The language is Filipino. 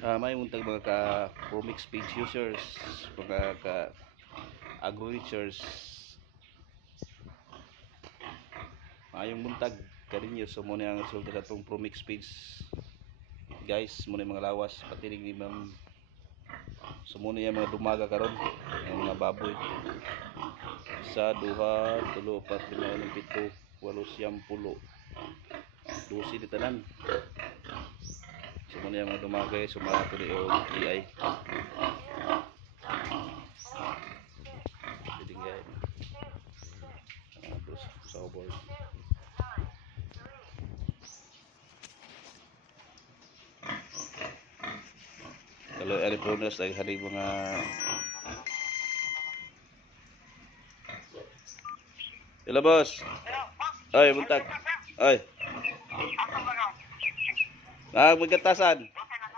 May muntag mga ka Promix page users, mga ka agro research. Mayong muntag kaninyo so mo ang resulta sa itong Promix page. Guys, muna yung mga lawas patinig ni ma'am. So muna yung mga dumaga karon, yung mga baboy. 1, 2, 3, 4, 5, 6, 7, 8, 9, 10, 12 di tanan. So muna yung mga dumagay, sumara ko o DI. Bidingay. Terus sobol. Kalau ada bonus lagi hari mga Hello boss. Ay, buntag. Ay. Magkatasan.